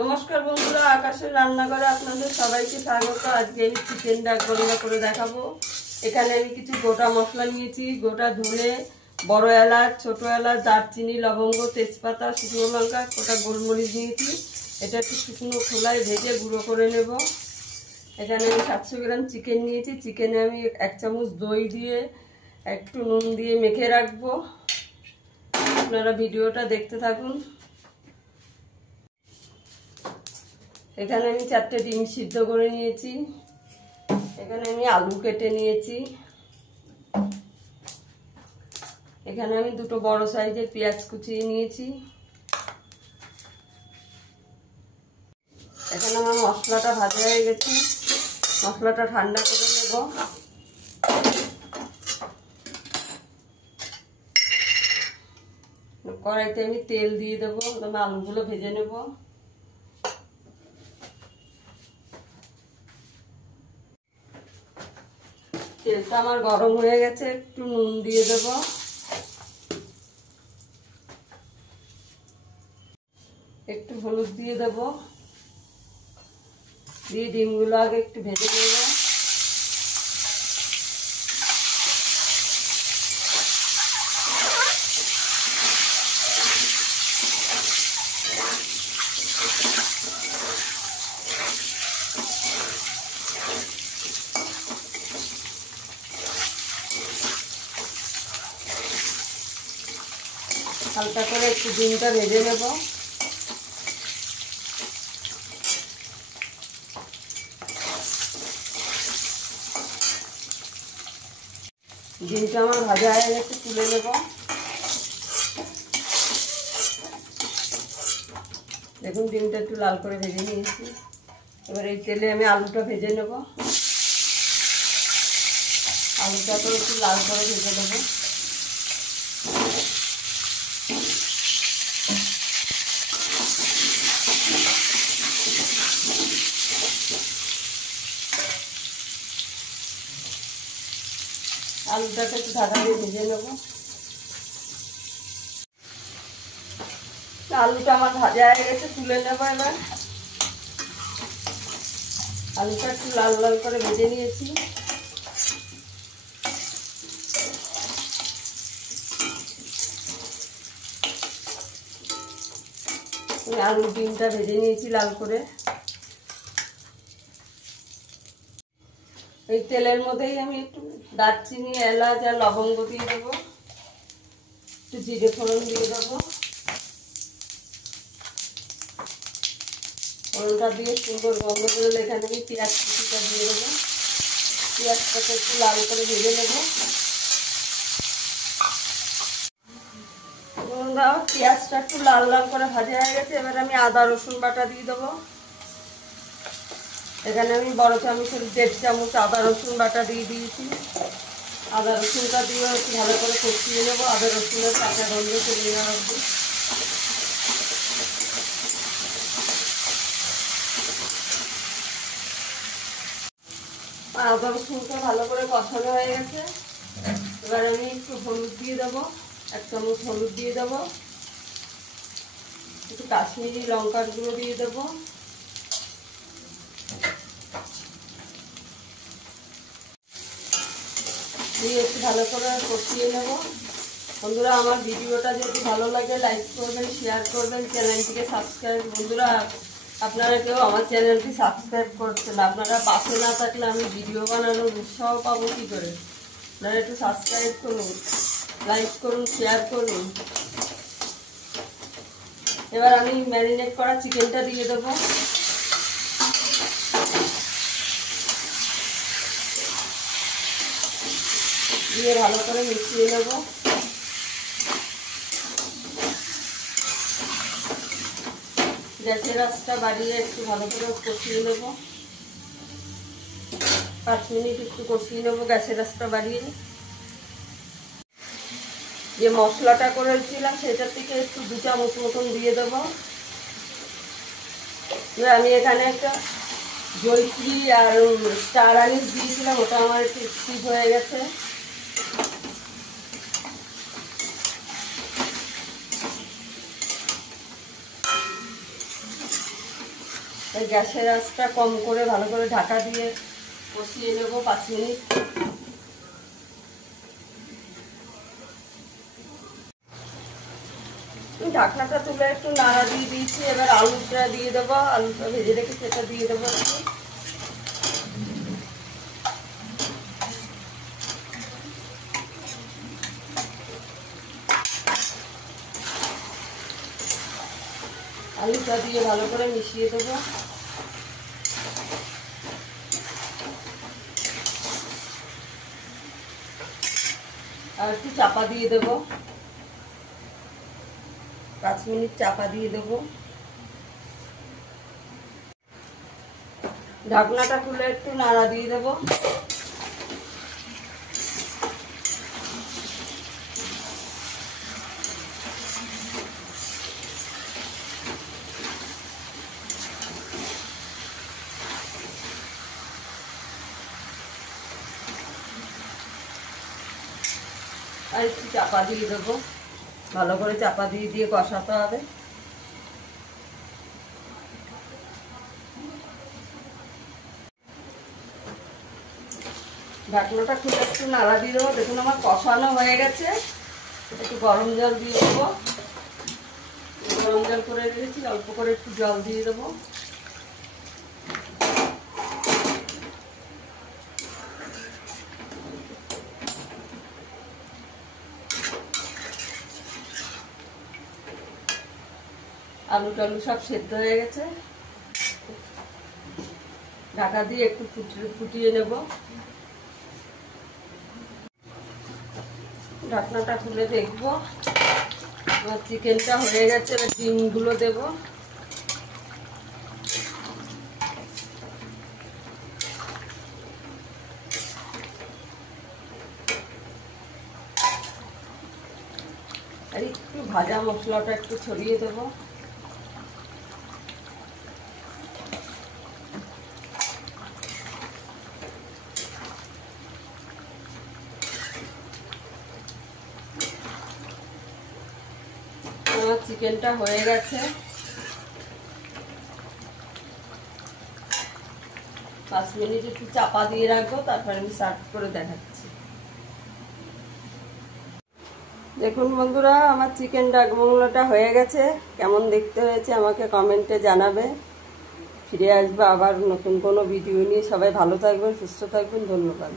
নমস্কার বন্ধুরা, আকাশের রান্নাঘরে আপনাদের সবাইকে স্বাগত। আজকে আমি চিকেন ডাক রান্না করে দেখাবো। এখানে আমি কিছু গোটা মশলা নিয়েছি। গোটা ধনে, বড় এলাচ, ছোট এলাচ, দারচিনি, লবঙ্গ, তেজপাতা, শুকনো লঙ্কা, গোটা গোলমরিচ নিয়েছি। এটা একটু শুকনো খোলায় ভেজে গুঁড়ো করে নেব। এখানে আমি 700 গ্রাম চিকেন নিয়েছি। চিকেনে আমি 1 চামচ দই দিয়ে একটু নুন দিয়ে মেখে রাখবো। আপনারা ভিডিওটা দেখতে থাকুন। এখানে আমি 4টে ডিম সিদ্ধ করে নিয়েছি। এখানে আমি আলু কেটে নিয়েছি। এখানে আমি 2টো বড় সাইজের পেঁয়াজ কুচিয়ে নিয়েছি। এখানে আমার মশলাটা ভাজা হয়ে গেছে। মশলাটা ঠান্ডা করে নেব। কড়াইতে আমি তেল দিয়ে দেবো। আমি আলুগুলো ভেজে নেব। তেলটা আমার গরম হয়ে গেছে। একটু নুন দিয়ে দেব। একটু হলুদ দিয়ে দেব। দিয়ে ডিমগুলো আগে একটু ভেজে নেব। হালকা করে একটু ডিমটা ভেজে নেব। ডিমটা আমার ভাজা হয়ে গেছে, তুলে নেব। দেখুন ডিমটা একটু লাল করে ভেজে নিয়েছি। এবার এই তেলে আমি আলুটা ভেজে নেব। আলুটা তো একটু লাল করে ভেজে নেব। আলুটাকে একটু ঢাকা দিয়ে ভেজে নেব। আলুটা আমার ভাজা হয়ে গেছে, তুলে নেব। এবার আলুটা একটু লাল লাল করে ভেজে নিয়েছি। আলু ডিমটা ভেজে নিয়েছি লাল করে। এই তেলের মধ্যেই আমি একটু দারচিনি, এলাচ আর লবঙ্গ দিয়ে দেবো। একটু জিরে ফোড়ন দিয়ে দেবো। ফোড়নটা দিয়ে সুন্দর গন্ধ বেরোলে এখানে আমি পেঁয়াজ কুচিটা দিয়ে দেবো। পেঁয়াজটাকে একটু লাল করে ভেজে নেবো। পেঁয়াজটা একটু লাল লাল করে ভাজা হয়ে গেছে। এবার আমি আদা রসুন বাটা দিয়ে দেবো। এখানে আমি বড় চামচের 1.5 চামচ আদা রসুন বাটা দিয়ে দিয়েছি। আদা রসুনটা দিয়ে একটু ভালো করে কষিয়ে নেবো। আদা রসুনের কাঁচা গন্ধ চলে যাওয়া অবধি। আদা রসুনটা ভালো করে কষানো হয়ে গেছে। এবার আমি একটু হলুদ দিয়ে দেবো। 1 চামচ হলুদ দিয়ে দেবো। একটু কাশ্মীরি লঙ্কার গুঁড়ো দিয়ে দেবো। দিয়ে একটু ভালো করে কষিয়ে নেব। বন্ধুরা, আমার ভিডিওটা যদি ভালো লাগে লাইক করবেন, শেয়ার করবেন, চ্যানেলটিকে সাবস্ক্রাইব। বন্ধুরা, আপনারা কেউ আমার চ্যানেলটি সাবস্ক্রাইব করছেন। আপনারা পাশে না থাকলে আমি ভিডিও বানানোর উৎসাহ পাবো কী করে? আপনারা একটু সাবস্ক্রাইব করুন, লাইক করুন, শেয়ার করুন। এবার আমি ম্যারিনেট করা চিকেনটা দিয়ে দেবো। দিয়ে ভালো করে মিশিয়ে নেব। গ্যাসের আঁচটা বাড়িয়ে একটু ভালো করে কষিয়ে নেব। 5 মিনিট একটু কষিয়ে নেব গ্যাসের আঁচটা বাড়িয়ে। যে মশলাটা করেছিলাম সেটার থেকে একটু 2 চামচ মতন দিয়ে দেবো। এবার আমি এখানে একটা জয়িত্রী আর স্টার আনিস দিয়েছিলাম, ওটা আমার একটু স্কিপ হয়ে গেছে। তাই গ্যাসের আঁচটা কম করে ভালো করে ঢাকা দিয়ে কষিয়ে নেব 5 মিনিট। ঢাকনাটা তুলে একটু নাড়া দিয়ে দিয়েছি। এবার আলুটা দিয়ে দেবো, আলুটা ভেজে রেখে সেটা দিয়ে দেবো একটু। আলুটা দিয়ে ভালো করে মিশিয়ে দেবো। আর একটু চাপা দিয়ে দেবো, 5 মিনিট চাপা দিয়ে দেবো। ঢাকনাটা খুলে একটু নাড়া দিয়ে দেবো। আর একটু চাপা দিয়ে দেবো, ভালো করে চাপা দিয়ে দিয়ে কষাতে হবে। ঢাকনাটা খুলে একটু নাড়া দিয়ে দেবো। দেখুন আমার কষানো হয়ে গেছে। একটু গরম জল দিয়ে দেবো, গরম জল করে দিয়েছি, অল্প করে একটু জল দিয়ে দেবো। আলু টালু সব সেদ্ধ হয়ে গেছে। ঢাকা দিয়ে একটু ফুটিয়ে নেব। ঢাকনাটা খুলে দেখবো, আমার চিকেনটা হয়ে গেছে। এবার ডিমগুলো দেবো। আর একটু ভাজা মশলাটা একটু ছড়িয়ে দেবো। আমার চিকেনটা হয়ে গেছে। 5 মিনিট একটু চাপা দিয়ে রাখবো, তারপরে আমি সার্ভ করে দেখাচ্ছি। দেখুন বন্ধুরা, আমার চিকেন ডাক বাংলোটা হয়ে গেছে। কেমন দেখতে হয়েছে আমাকে কমেন্টে জানাবে। ফিরে আসবো আবার নতুন কোনো ভিডিও নিয়ে। সবাই ভালো থাকবেন, সুস্থ থাকবেন। ধন্যবাদ।